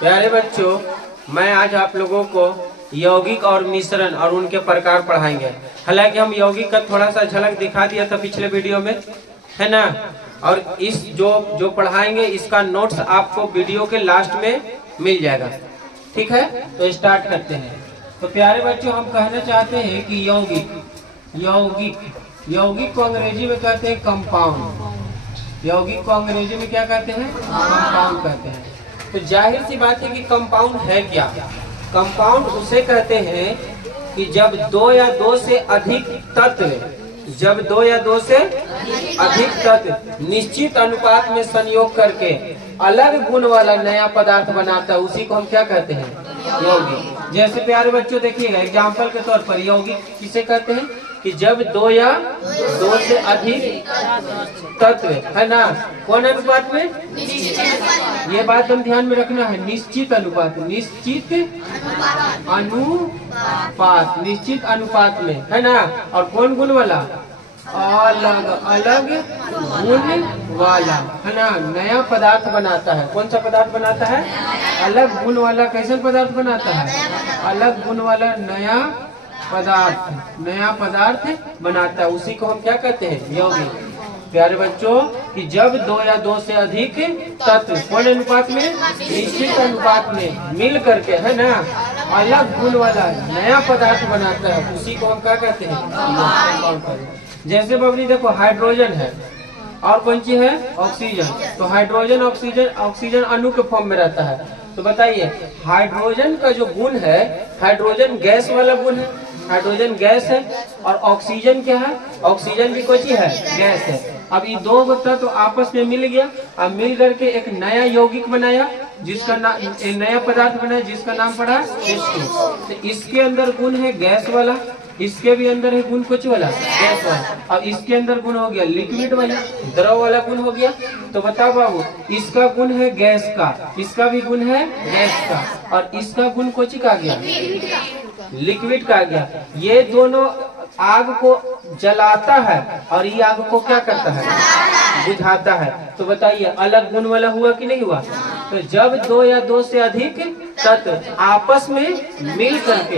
प्यारे बच्चों, मैं आज आप लोगों को यौगिक और मिश्रण और उनके प्रकार पढ़ाएंगे। हालांकि हम यौगिक का थोड़ा सा झलक दिखा दिया था पिछले वीडियो में, है ना। और इस जो पढ़ाएंगे इसका नोट्स आपको वीडियो के लास्ट में मिल जाएगा। ठीक है, तो स्टार्ट करते हैं। तो प्यारे बच्चों, हम कहना चाहते हैं कि यौगिक को अंग्रेजी में कहते हैं कंपाउंड। यौगिक को अंग्रेजी में क्या कहते हैं? कंपाउंड कहते हैं। तो जाहिर सी बात है कि कंपाउंड है क्या? कंपाउंड उसे कहते हैं कि जब दो या दो से अधिक तत्व निश्चित अनुपात में संयोग करके अलग गुण वाला नया पदार्थ बनाता है, उसी को हम क्या कहते हैं? यौगिक। जैसे प्यारे बच्चों देखिएगा, एग्जाम्पल के तौर पर यौगिक किसे कहते हैं कि जब दो या दो से अधिक तत्व, है ना, कौन अनुपात में? ये बात हम ध्यान में रखना है, निश्चित अनुपात में, है ना। और कौन गुण वाला? अलग गुण वाला, है ना, नया पदार्थ बनाता है। कौन सा पदार्थ बनाता है? अलग गुण वाला। कैसा पदार्थ बनाता है? अलग गुण वाला नया पदार्थ बनाता है, उसी को हम क्या कहते हैं? यौगिक। प्यारे बच्चों, कि जब दो या दो से अधिक तत्व कौन अनुपात में? निश्चित अनुपात में मिल करके, है ना, अलग गुण वाला नया पदार्थ बनाता है, उसी को हम क्या कहते हैं? जैसे बबली देखो, हाइड्रोजन है और कौन सी है? ऑक्सीजन। तो हाइड्रोजन ऑक्सीजन अणु के फॉर्म में रहता है। तो बताइए, हाइड्रोजन का जो गुण है, हाइड्रोजन गैस वाला गुण है, हाइड्रोजन गैस है। और ऑक्सीजन क्या है? ऑक्सीजन भी कोई चीज है? गैस है। अब ये दो तत्व तो आपस में मिल गया, अब मिल करके एक नया यौगिक बनाया, जिसका नाम, नया पदार्थ बनाया जिसका नाम पड़ा H2। तो इसके अंदर गुण है गैस वाला, इसके भी अंदर है गुण कुछ वाला, गैस वाला। अब इसके अंदर गुण हो गया लिक्विड वाला, द्रव वाला गुण हो गया। तो बताओ बाबू, इसका गुण है गैस का, इसका भी गुण है गैस का, और इसका गुण कुछ का गया? लिक्विड का गया। ये दोनों आग को जलाता है और ये आग को क्या करता है? बुझाता है। तो बताइए, अलग गुण वाला हुआ कि नहीं हुआ? तो जब दो या दो से अधिक तत्व आपस में मिल करके,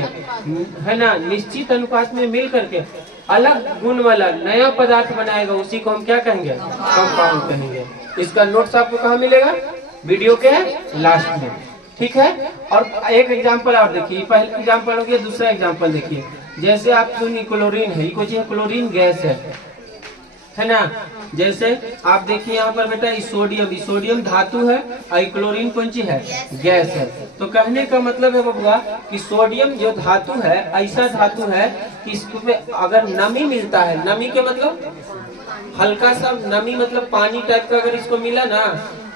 है ना, निश्चित अनुपात में मिल करके अलग गुण वाला नया पदार्थ बनाएगा, उसी को हम क्या कहेंगे? कंपाउंड कहेंगे। इसका नोट्स आपको कहाँ मिलेगा? वीडियो के लास्ट में। ठीक है। और एक एग्जांपल और देखिए, पहला एग्जांपल हो गया, दूसरा एग्जांपल देखिए। जैसे आप सुनिए, क्लोरीन है, ये क्लोरीन गैस है ना। जैसे आप देखिए यहाँ पर बेटा, सोडियम धातु है और क्लोरीन कौन सी है? गैस है। तो कहने का मतलब है बबुआ कि सोडियम जो धातु है, ऐसा धातु है कि इसमें अगर नमी मिलता है, नमी के मतलब हल्का सा नमी, मतलब पानी टाइप का अगर इसको मिला ना,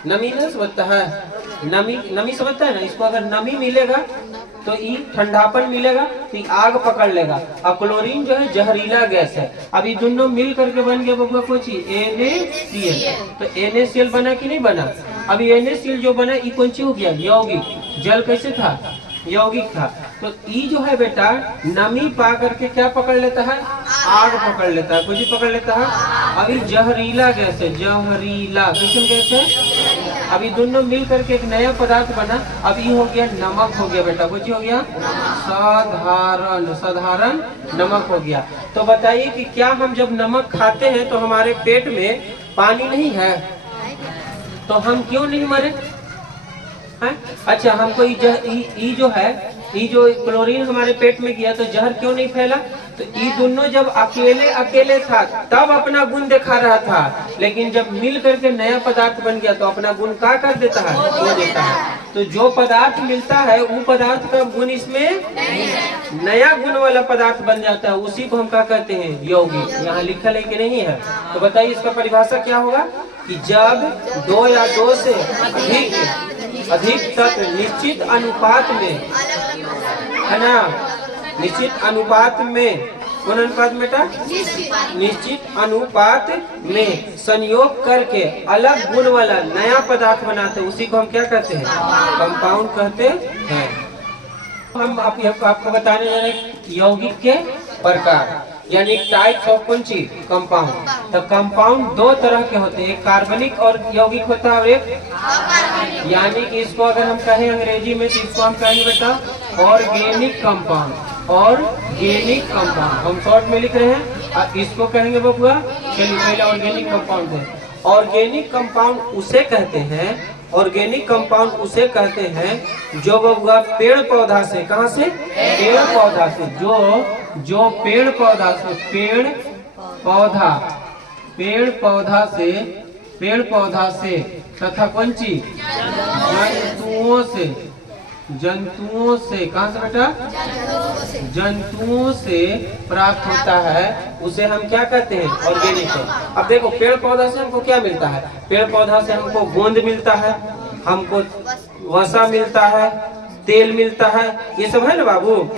नमी नहीं समझता है, नमी समझता है ना, इसको अगर नमी मिलेगा तो ये ठंडापन मिलेगा, तो ये आग पकड़ लेगा। और क्लोरीन जो है जहरीला गैस है। अब ये दोनों मिल करके बन गया बबुआ कुछ NaCl। तो NaCl बना कि नहीं बना? अब NaCl जो बना, ये कौन सी हो गया? यौगिक। जल कैसे था? यौगिक था। तो ये जो है बेटा, नमी पा करके क्या पकड़ लेता है? आग पकड़ लेता है, कुछ पकड़ लेता है। अभी जहरीला गैस है, जहरीला किस्म गैस है। अभी दोनों मिल करके एक नया पदार्थ बना। अब ये हो गया नमक, हो गया बेटा, कुछ हो गया? साधारण नमक हो गया। तो बताइए कि क्या हम जब नमक खाते हैं तो हमारे पेट में पानी नहीं है, तो हम क्यों नहीं मरे? अच्छा, हमको ये जो क्लोरीन हमारे पेट में गया तो जहर क्यों नहीं फैला? तो ये दोनों जब अकेले था तब अपना गुण दिखा रहा था, लेकिन जब मिल करके नया पदार्थ बन गया तो अपना गुण क्या कर देता है? खो देता है। तो जो पदार्थ मिलता है वो पदार्थ का गुण इसमें नया गुण वाला पदार्थ बन जाता है, उसी को हम क्या कहते हैं? यौगिक। यहाँ लिखा है कि नहीं है? तो बताइए, इसका परिभाषा क्या होगा? कि जब दो या दो से अधिक तत्व निश्चित अनुपात में, है ना, निश्चित अनुपात में, कौन अनुपात बेटा? निश्चित अनुपात में संयोग करके अलग गुण वाला नया पदार्थ बनाते हैं, उसी को हम क्या कहते हैं? कंपाउंड कहते हैं। हम आपको बताने जा रहे हैं यौगिक के प्रकार। यानी टाइप्स ऑफ कौन सी कंपाउंड। तो कंपाउंड दो तरह के होते हैं, एक कार्बनिक और यौगिक होता है और एक यानी कि इसको अगर हम कहें अंग्रेजी में तो इसको हम कहेंगे बेटा ऑर्गेनिक कंपाउंड। ऑर्गेनिक कंपाउंड हम शॉर्ट में लिख रहे हैं, इसको कहेंगे बबुआ। चलिए पहले ऑर्गेनिक कंपाउंड है। ऑर्गेनिक कंपाउंड उसे कहते हैं, ऑर्गेनिक कंपाउंड उसे कहते हैं जो बबुआ पेड़ पौधा से, कहाँ से, पेड़ पौधा से, जो पेड़ पौधा से, पेड़ पौधा से तथा कौन सी जंतुओं से, कहाँ से बेटा, जंतुओं से प्राप्त होता है, उसे हम क्या कहते हैं, ऑर्गेनिक है। अब देखो पेड़ पौधा से हमको क्या मिलता है, पेड़ पौधा से हमको गोंद मिलता है, हमको वसा मिलता है, तेल मिलता है, ये सब है ना बाबू।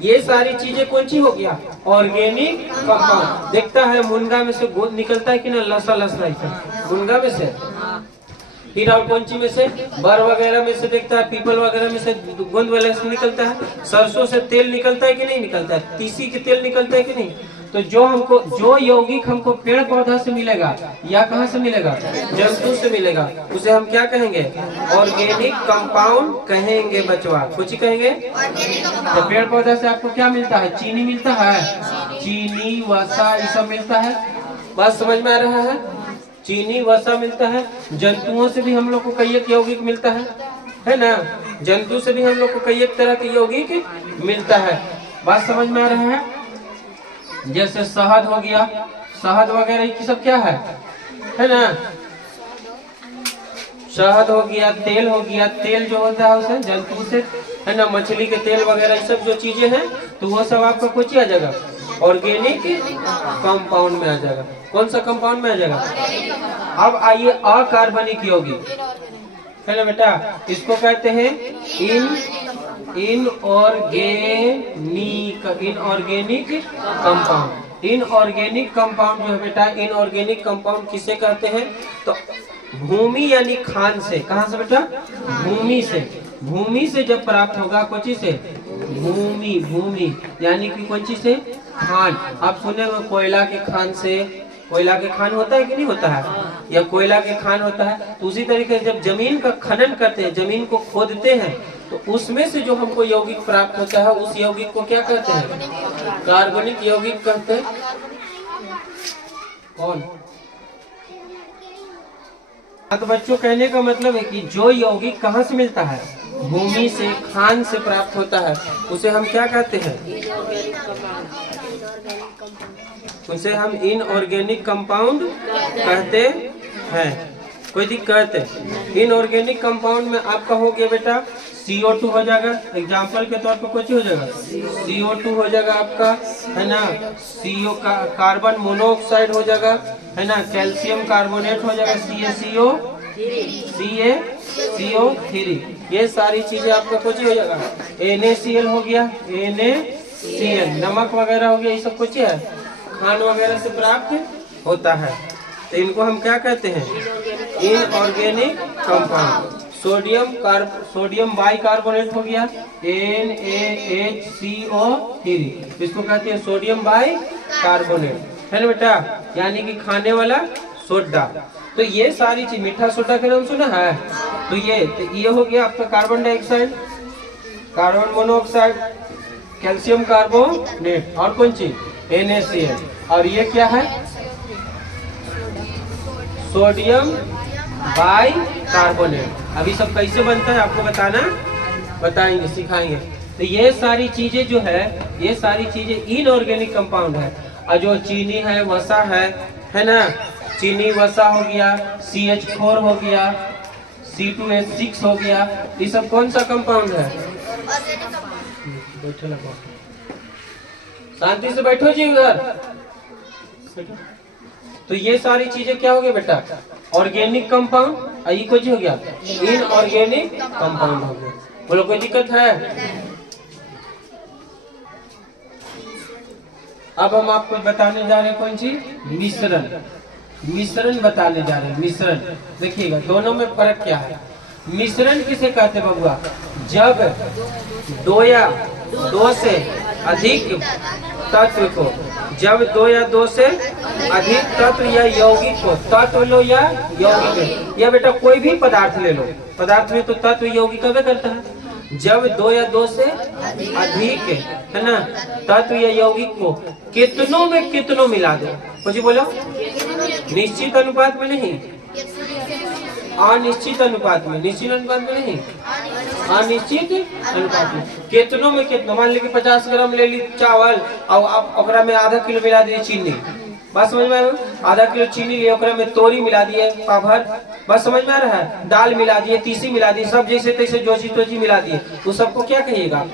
ये सारी चीजें कौन सी हो गया, ऑर्गेनिक कंपाउंड। देखता है मुनगा में से गोंद निकलता है कि ना, लसा मुनगा में से। फिर और कौन सी में से, बर वगैरह में से देखता है, पीपल वगैरह में से गोंद वगैरह से निकलता है। सरसों से तेल निकलता है कि नहीं निकलता है, तीसी के तेल निकलता है कि नहीं। तो जो यौगिक हमको पेड़ पौधा से मिलेगा या कहाँ से मिलेगा, जंतु से मिलेगा, उसे हम क्या कहेंगे, ऑर्गेनिक कंपाउंड कहेंगे बचवा। कुछ ही कहेंगे। तो पेड़ पौधा से आपको क्या मिलता है, चीनी मिलता है, चीनी वसा ये सब मिलता है। बात समझ में आ रहा है, चीनी वसा मिलता है। जंतुओं से भी हम लोग को कई एक यौगिक मिलता है ना, जंतु से भी हम लोग को कई एक तरह के यौगिक मिलता है। बात समझ में आ रहा है। जैसे शहद हो गया, शहद वगैरह की सब क्या है ना, शहद हो गया, तेल हो गया, तेल जो होता है उसे जंतु से, है ना, मछली के तेल वगैरह सब जो चीजें हैं तो वो सब आपका कुछ आ जाएगा, ऑर्गेनिक कंपाउंड में आ जाएगा। कौन सा कंपाउंड में आ जाएगा। अब आइए अकार्बनिक यौगिक, है ना बेटा, इसको कहते हैं इनऑर्गेनिक कंपाउंड। इनऑर्गेनिक कंपाउंड जो है बेटा, इनऑर्गेनिक कंपाउंड किसे कहते हैं, तो भूमि यानी खान से, कहाँ से बेटा, भूमि से जब प्राप्त होगा, कोची से, भूमि यानी कि कोची से, खान। आप सुने कोयला के खान से, कोयला के खान होता है कि नहीं होता है, या कोयला के खान होता है। तो उसी तरीके से जब जमीन का खनन करते हैं, जमीन को खोदते हैं, तो उसमें से जो हमको यौगिक प्राप्त होता है, उस यौगिक को क्या कहते हैं, कार्बनिक यौगिक कहते हैं। कौन। तो बच्चों कहने का मतलब है कि जो यौगिक कहाँ से मिलता है, भूमि से, खान से प्राप्त होता है, उसे हम क्या कहते हैं, उसे हम इनऑर्गेनिक कंपाउंड कहते हैं। कोई दिक्कत है। इनऑर्गेनिक कंपाउंड में आपका हो गया बेटा CO2 हो जाएगा, एग्जाम्पल के तौर पर कुछ हो जाएगा, CO2 हो जाएगा आपका, है ना, CO का कार्बन मोनोऑक्साइड हो जाएगा, है ना, कैल्शियम कार्बोनेट हो जाएगा, CaCO3। ये सारी चीजें आपका कुछ हो जाएगा। NaCl हो गया, NaCl, नमक वगैरह हो गया, ये सब कुछ है, खान वगैरह से प्राप्त होता है। तो इनको हम क्या कहते हैं, इनऑर्गेनिक कंपाउंड। सोडियम बाइकार्बोनेट हो गया, NaHCO3, इसको कहते हैं सोडियम बाइकार्बोनेट, है ना बेटा, यानी कि खाने वाला सोडा। तो ये सारी चीज, मीठा सोडा का नाम सुना है, तो ये हो गया आपका carbon dioxide, carbon monoxide, calcium carbonate, और कौन चीज, NaCl। और ये क्या है, सोडियम बाइकार्बोनेट। अभी सब कैसे बनता है आपको बताएंगे, सिखाएंगे। तो ये सारी चीजें जो है, ये सारी चीजें इनऑर्गेनिक कंपाउंड है। और जो चीनी है, वसा है ना, चीनी वसा हो गया, CH4 हो गया, C2H6 हो गया, ये सब कौन सा कंपाउंड है। बैठो ना, शांति से बैठो जी उधर। तो ये सारी चीजें क्या हो गया बेटा, ऑर्गेनिक कंपाउंड। ये कुछ हो गया, इनऑर्गेनिक कंपाउंड हो गया। बोलो कोई दिक्कत है। अब हम आपको बताने जा रहे हैं कौन सी, मिश्रण बताने जा रहे हैं। मिश्रण देखिएगा, दोनों में फर्क क्या है। मिश्रण किसे कहते हैं बबुआ, जब दो या दो से अधिक तत्व को जब दो या दो से अधिक तत्व या यौगिक को, तत्व लो या यौगिक, या बेटा कोई भी पदार्थ ले लो, पदार्थ में तो तत्व यौगिक कभी करता है। जब दो या दो से अधिक है ना तत्व या यौगिक को कितनों में कितनों मिला दो, कुछ बोलो, निश्चित अनुपात में नहीं, अनिश्चित अनुपात में, निश्चित अनुपात में नहीं, अनिश्चित अनुपात में, कितनों में कितना। मान लीजिए 50 ग्राम ले ली चावल और आप ओकरा में आधा किलो मिला दिए चीनी, बस समझ में आ रहा है। आधा किलो चीनी लिए ओकरा में तोरी मिला दिए पाभर, बस समझ में आ रहा है। दाल मिला दिए, तीसी मिला दी, सब जैसे तैसे जोची तोची मिला दिए, तो सबको क्या कहिएगा,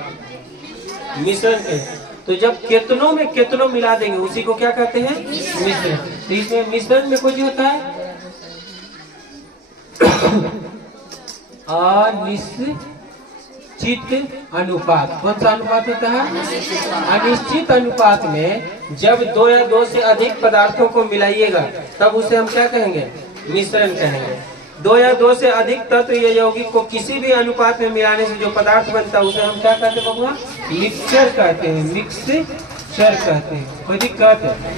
मिश्रण कहिए। तो जब कितनों में कितनों मिला देंगे उसी को क्या कहते हैं, मिश्रण। तो इसमें मिश्रण में कुछ होता है अनिश्चित अनुपात। कौन सा अनुपात होता है, अनिश्चित अनुपात में जब दो या दो से अधिक पदार्थों को मिलाइएगा तब उसे हम क्या कहेंगे, मिश्रण कहेंगे। दो या दो से अधिक तत्व या यौगिक को किसी भी अनुपात में मिलाने से जो पदार्थ बनता है उसे हम क्या कहते हैं बबुआ, मिक्सचर कहते हैं, मिक्सचर कहते हैं, कोई दिक्कत है,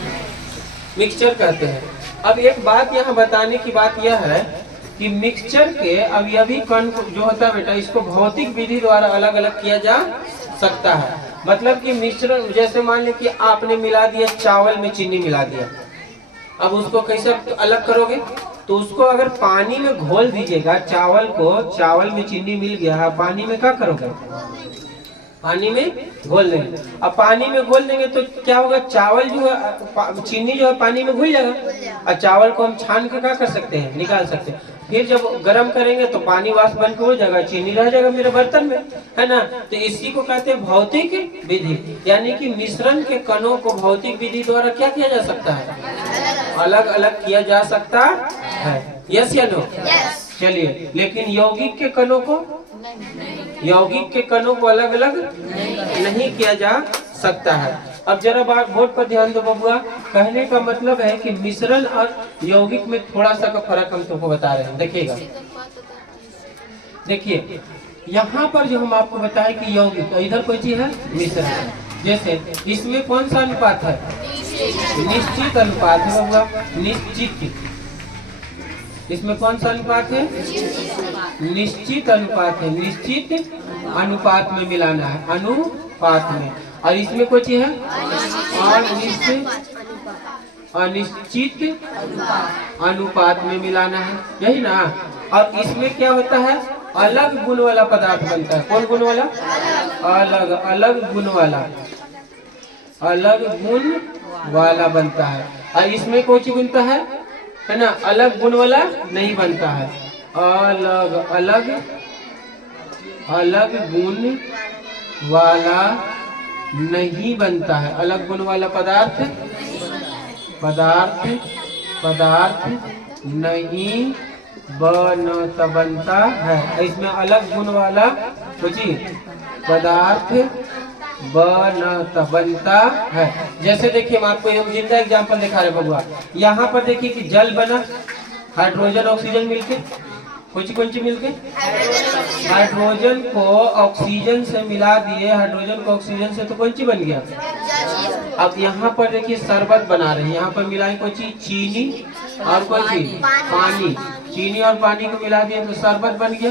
मिक्सचर कहते हैं। अब एक बात यहाँ बताने की बात यह है कि मिक्सचर के अवयवी कण जो होता है बेटा, इसको भौतिक विधि द्वारा अलग अलग किया जा सकता है। मतलब कि मिश्रण, जैसे मान लीजिए कि आपने मिला दिया चावल में चीनी मिला दिया, अब उसको कैसे अलग करोगे, तो उसको अगर पानी में घोल दीजिएगा, चावल को, चावल में चीनी मिल गया, पानी में क्या करोगे, पानी में घोल देंगे। अब पानी में घोल देंगे तो क्या होगा, चावल जो है, चीनी जो है पानी में घुल जाएगा, और चावल को हम छान के क्या कर सकते हैं, निकाल सकते हैं। फिर जब गर्म करेंगे तो पानी वाष्प बन के हो जाएगा, चीनी रह जाएगा मेरे बर्तन में, है ना। तो इसी को कहते हैं भौतिक विधि, यानी कि मिश्रण के कणों को भौतिक विधि द्वारा क्या किया जा सकता है, अलग अलग किया जा सकता है। यस या नो, चलिए। लेकिन यौगिक के कणों को, यौगिक के कणों को अलग अलग नहीं किया जा सकता है। अब जरा बात बोर्ड पर ध्यान दो बबुआ, कहने का मतलब है कि मिश्रण और यौगिक में थोड़ा सा का फर्क हम तुमको बता रहे हैं। देखिएगा, देखिए यहाँ पर जो हम आपको बताएं कि यौगिक, इधर कोई चीज है मिश्रण, जैसे इसमें कौन सा अनुपात है, निश्चित अनुपात है बबुआ, निश्चित। इसमें कौन सा अनुपात है, निश्चित अनुपात है, निश्चित अनुपात में मिलाना है, अनुपात में। और इसमें कुछ है अनिश्चित अनुपात में मिलाना है, यही ना। और इसमें क्या होता है, अलग गुण वाला पदार्थ बनता है। कौन गुण वाला, अलग अलग गुण वाला, अलग गुण वाला बनता है। और इसमें कौन सी बनता है ना, अलग गुण वाला नहीं बनता है, अलग अलग अलग गुण वाला नहीं बनता है। अलग गुण वाला पदार्थ पदार्थ पदार्थ नहीं बनता है। इसमें अलग गुण वाला कुछ पदार्थ बनता है। जैसे देखिए, हम आपको हम जिंदा एग्जांपल दिखा रहे बबुआ। यहाँ पर देखिए कि जल बना, हाइड्रोजन ऑक्सीजन मिलके, कौन सी मिलके, हाइड्रोजन को ऑक्सीजन से मिला दिए, हाइड्रोजन को ऑक्सीजन से, तो कौन सी बन गया। अब यहाँ पर देखिए शरबत बना रहे हैं, यहाँ पर मिलाई कोई चीज, चीनी और कोई चीज पानी, चीनी और पानी को मिला दिया तो शरबत बन गया,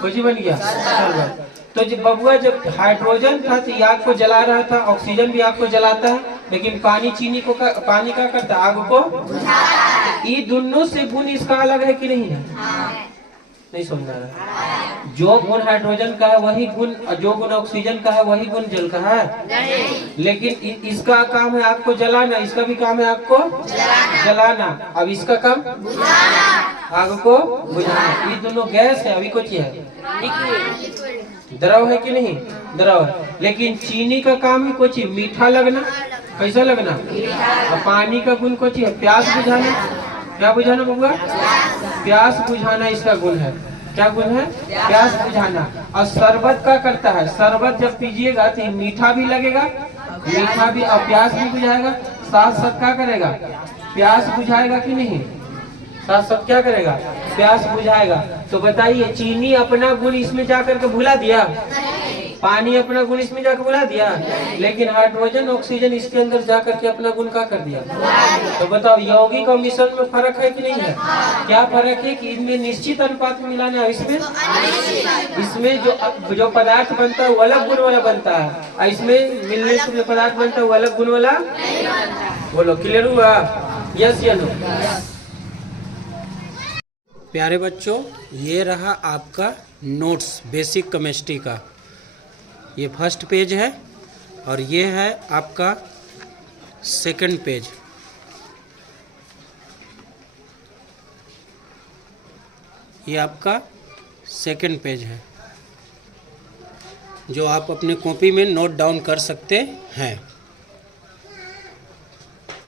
कोई चीज बन गया शरबत। तो जब बबुआ, जब हाइड्रोजन था तो आग को जला रहा था, ऑक्सीजन भी आग को जलाता है, लेकिन पानी चीनी को पानी क्या करता है, आग को। ये दोनों से गुण इसका अलग है कि नहीं है, नहीं समझ रहा। जो गुण हाइड्रोजन का है वही गुण, जो गुण ऑक्सीजन का है वही गुण जल का है। लेकिन इसका काम है आग को जलाना, इसका भी काम है आग को जलाना। अब इसका काम आग को बुझाना। ये दोनों गैस है, अभी कुछ है, द्रव है कि नहीं, द्रव है। लेकिन चीनी का काम है कुछ मीठा लगना, कैसा लगना। और पानी का गुण कुछ है प्यास बुझाना। क्या बुझाना बबुआ, प्यास बुझाना इसका गुण है। क्या गुण है, प्यास बुझाना। और शरबत क्या करता है, शरबत जब पीजिएगा तो मीठा भी लगेगा, मीठा भी, और प्यास भी बुझाएगा। साथ साथ क्या करेगा, प्यास बुझाएगा कि नहीं, साथ साथ क्या करेगा, प्यास बुझाएगा। तो बताइए, चीनी अपना गुण इसमें जाकर के भुला दिया, पानी अपना गुण इसमें जाकर बुला दिया, लेकिन हाइड्रोजन ऑक्सीजन इसके अंदर जाकर के अपना गुण क्या कर दिया। तो बताओ यौगिक और मिश्रण में फर्क है कि नहीं है? क्या फर्क है कि इनमें निश्चित अनुपात में मिलाना है, इसमें जो पदार्थ बनता है वो अलग गुण वाला बनता है, और इसमें मिलने से जो पदार्थ बनता है वो अलग गुण वाला। बोलो क्लियर हुआ? यस या नो? प्यारे बच्चों, ये रहा आपका नोट्स बेसिक केमिस्ट्री का। ये फर्स्ट पेज है और ये है आपका सेकंड पेज। ये आपका सेकंड पेज है जो आप अपने कॉपी में नोट डाउन कर सकते हैं।